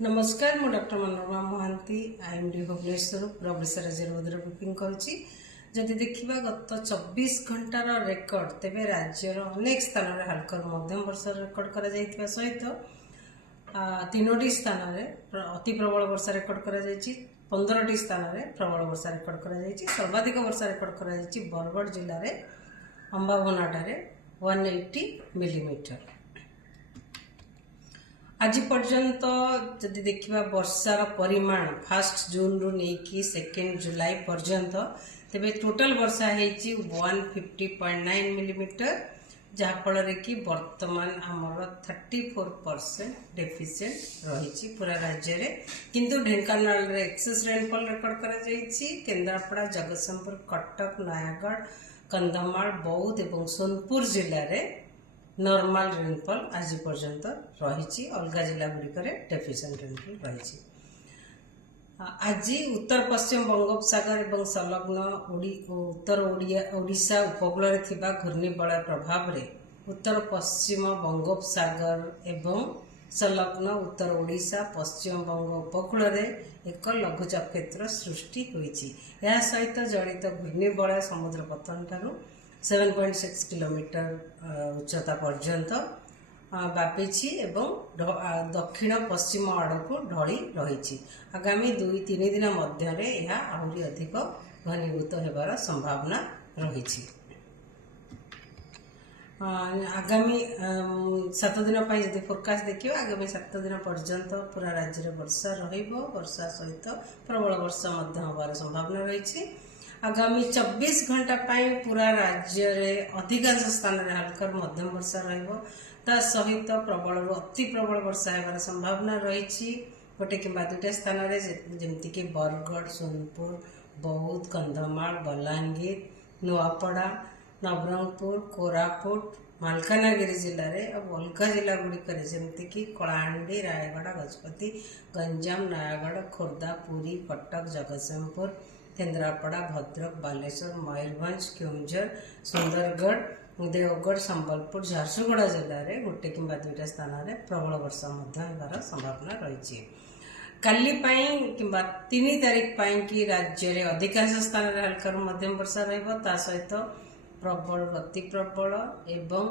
नमस्कार मु doctor Manorama Mahanti IMD Bhubaneswar प्रवेश राज्य बुकिंग करुच्ची जदि देखा गत 24 घंटार रेकर्ड तेरे राज्यर अनेक स्थान में हालकर मध्यम वर्षा रेकर्ड कर सहित 3टी स्थान में अति प्रबल वर्षा रेकर्ड कर 15टी स्थान में प्रबल वर्षा रेकर्ड कर सर्वाधिक वर्षा रेकर्ड कर बरगढ़ जिले में अंबाभनाटे 180 मिलीमीटर। आज पर्यंत जदि देखा वर्षार परिमाण 1 जून रु नहीं 2 जुलाई पर्यंत तेरे टोटल वर्षा है 150.9 मिलीमीटर जहाँफल कि वर्तमान आमर 34% डेफिसिएंट रही पूरा राज्य में। किंतु ढेंकानाल एक्सेस रेनफॉल रेकर्ड कर केन्द्रापड़ा जगतसिंहपुर कटक नयागढ़ कंधमाल बौद्ध और सोनपुर जिले में नॉर्मल रेनफॉल आज पर्यंत रही अलग जिला गुड़िक डेफिसिएंट रेनफॉल रही। आज उत्तर पश्चिम बंगोपसागर और संलग्न उत्तर ओडिशा उपकूल घूर्णिबलय प्रभाव रे उत्तर पश्चिम बंगोपसागर एवं संलग्न उत्तर ओडिशा पश्चिम बंग उपकूल एक लघुचाप क्षेत्र सृष्टि होती। यह सहित जड़ित घूर्णिबलय समुद्र पतन ठारू 7.6 किलोमीटर उच्चता पर्यंत व्यापी एवं दक्षिण पश्चिम आड़ को ढली रही। आगामी 2-3 दिन मध्य आहरी अधिक घनीभूत होबार संभावना रही। आगामी 7 दिन जब फोरकास्ट देखिए आगामी 7 दिन पर्यंत पूरा राज्य में वर्षा वर्षा सहित प्रबल वर्षा होबार संभावना रही। आगामी 24 घंटा पूरा राज्य में अधिकांश स्थान में हल्कर मध्यम वर्षा सहित प्रबल अति प्रबल वर्षा होबार संभावना रही। गोटे कि 2टा स्थान में जमीक बरगढ़ सोनपुर बौद्ध कंधमाल बलांगीर नुआपड़ा नवरंगपुर कोरापुट मालकानगिरी जिले में और अलग जिला गुड़िक जमीक कलाहांडी रायगढ़ गजपति गंजाम नयागढ़ खोर्धा पुरी कटक जगतसिंहपुर केन्द्रापड़ा भद्रक बालेश्वर मयूरभंज केउंझर सुंदरगढ़ देवगढ़ संबलपुर झारसुगुड़ा जिले में गोटे कि 2टा स्थान में प्रबल वर्षा होबार संभावना रही। काली कि 3 तारीख कि राज्य में अधिकांश स्थान में हल्का मध्यम वर्षा सहित प्रबल अति प्रबल एवं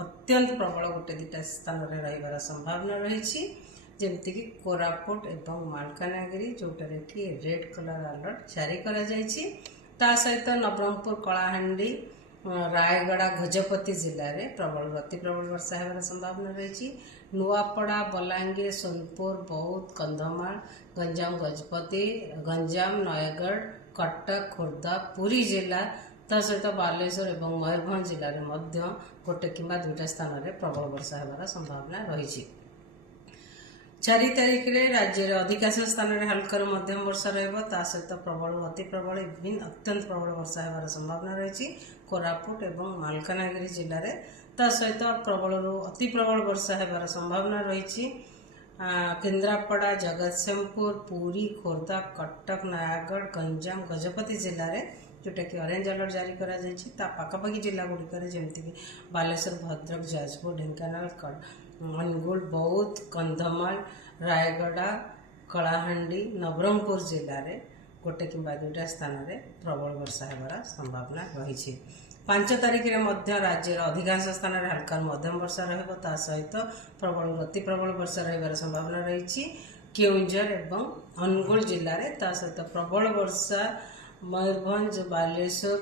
अत्यंत प्रबल गोटे 2टा स्थान में रही संभावना रही जमीक कोरापुट एवं मालकानगिरी जोटारे कि रेड कलर अलर्ट जारी करा जायछि। ता सहित नवरंगपुर कलाहांडी रायगढ़ गजपति जिले में प्रबल अति प्रबल वर्षा होबार संभावना रही। नुआपड़ा बलांगीर सोनपुर बौद्ध कंधमाल गंजाम गजपति गंजाम नयागढ़ कटक खोर्धा पुरी जिला ता सहित बालेश्वर और मयूरभंज जिले में गोटे कि 2टा स्थान में प्रबल वर्षा होबार संभावना रही। 4 तारीख में राज्य में अधिकांश स्थान में हल्कर मध्यम वर्षा सहित प्रबल अति प्रबल अत्यंत प्रबल वर्षा होबार संभावना रही। कोरापुट और मालकानगिरी जिले में ता सहित प्रबल अति प्रबल वर्षा होबार संभावना रही। केन्द्रापड़ा जगतसिंहपुर पुरी खोर्धा कटक नयागढ़ गंजाम गजपति जिले में जोटा कि ऑरेंज अलर्ट जारी करा जायछि। ता पाखापाखि जिला गुड़िक जमीक बालेश्वर भद्रक जाजपुर ढेंकानाल अनुगुल बौद्ध कंधमाल रायगढ़ कलाहांडी नवरंगपुर जिले में गोटे कि 2टा स्थान में प्रबल वर्षा होबार संभावना रही। 5 तारीख में राज्य अधिकांश स्थान में हल्का मध्यम वर्षा सहित प्रबल अति प्रबल वर्षा रही संभावना रही। केउंझर और अनुगुल जिले में सहित प्रबल वर्षा मयूरभंज बालेश्वर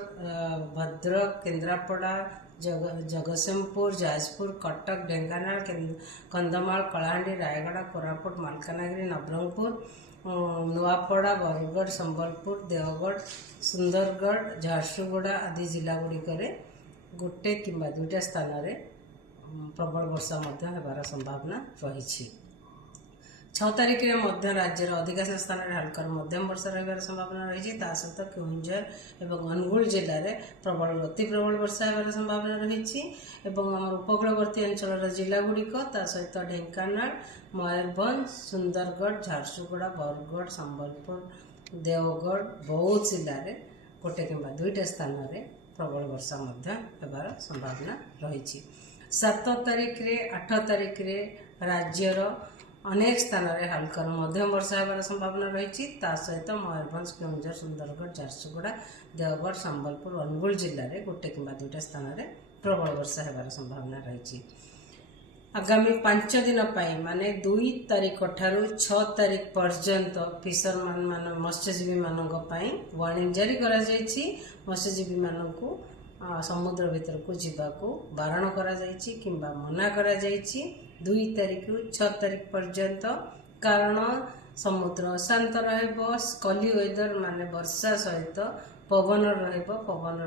भद्रक केन्द्रापड़ा जगतसिंहपुर जाजपुर कटक ढेंकानाल कंधमाल कलाहांडी रायगढ़ कोरापुट मालकानगिरी नवरंगपुर नुआपड़ा बरगढ़ संबलपुर देवगढ़ सुंदरगढ़ झारसुगुड़ा आदि जिला गुड़िक गोटे कि 2टा स्थान में प्रबल वर्षा होबार संभावना रही। 6 तारीख में राज्य अधिकांश स्थान में हल्का मध्यम वर्षा रही संभावना रही। सहित केउंझर और अनुगुल जिले में प्रबल अति प्रबल वर्षा होबार संभावना रही। आम उपकूलवर्ती अंचल जिला गुड़िक सहित ढेंकानाल मयूरभंज सुंदरगढ़ झारसुगुड़ा बरगढ़ संबलपुर देवगढ़ बौद्ध जिले में गोटे कि 2टा स्थान में प्रबल वर्षा होबार संभावना रही। 7 तारीख 8 तारीख राज्यर अनेक स्थान में हल्का मध्यम वर्षा होबार संभावना रही। सहित मयूरभंज, केन्दुझर, सुंदरगढ़, झारसुगुड़ा, देवगढ़, संबलपुर, अनुगुल जिले में गोटे कि दुईटा स्थान में प्रबल वर्षा होबार संभावना रही। आगामी 5 दिन माने 2 तारीख ठारू 6 तारीख पर्यंत फिशरमैन मान मत्स्यजीवी मानक वार्निंग जारी करा जायछि। मत्स्यजीवी मानकु समुद्र भीतर को जीवाकू बारण करा जायछि किंबा मना करा जायछि 2 तारीख रु 6 तारीख पर्यंत। कारण समुद्र अशांत रहइबो, स्कली वेदर माने वर्षा सहित पवन रहइबो। पवन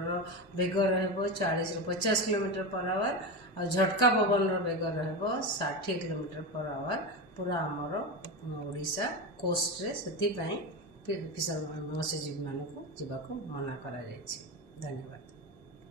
वेग रहइबो 40 रु 50 किलोमीटर पर आवर और झटका पवन वेग रहइबो 60 किलोमीटर पर आवर पूरा आमर ओडिशा कोस्ट रे। सेति पई फिशर मत्स्यजीवी मानकु जीवाकू मना करा जायछि। धन्यवाद।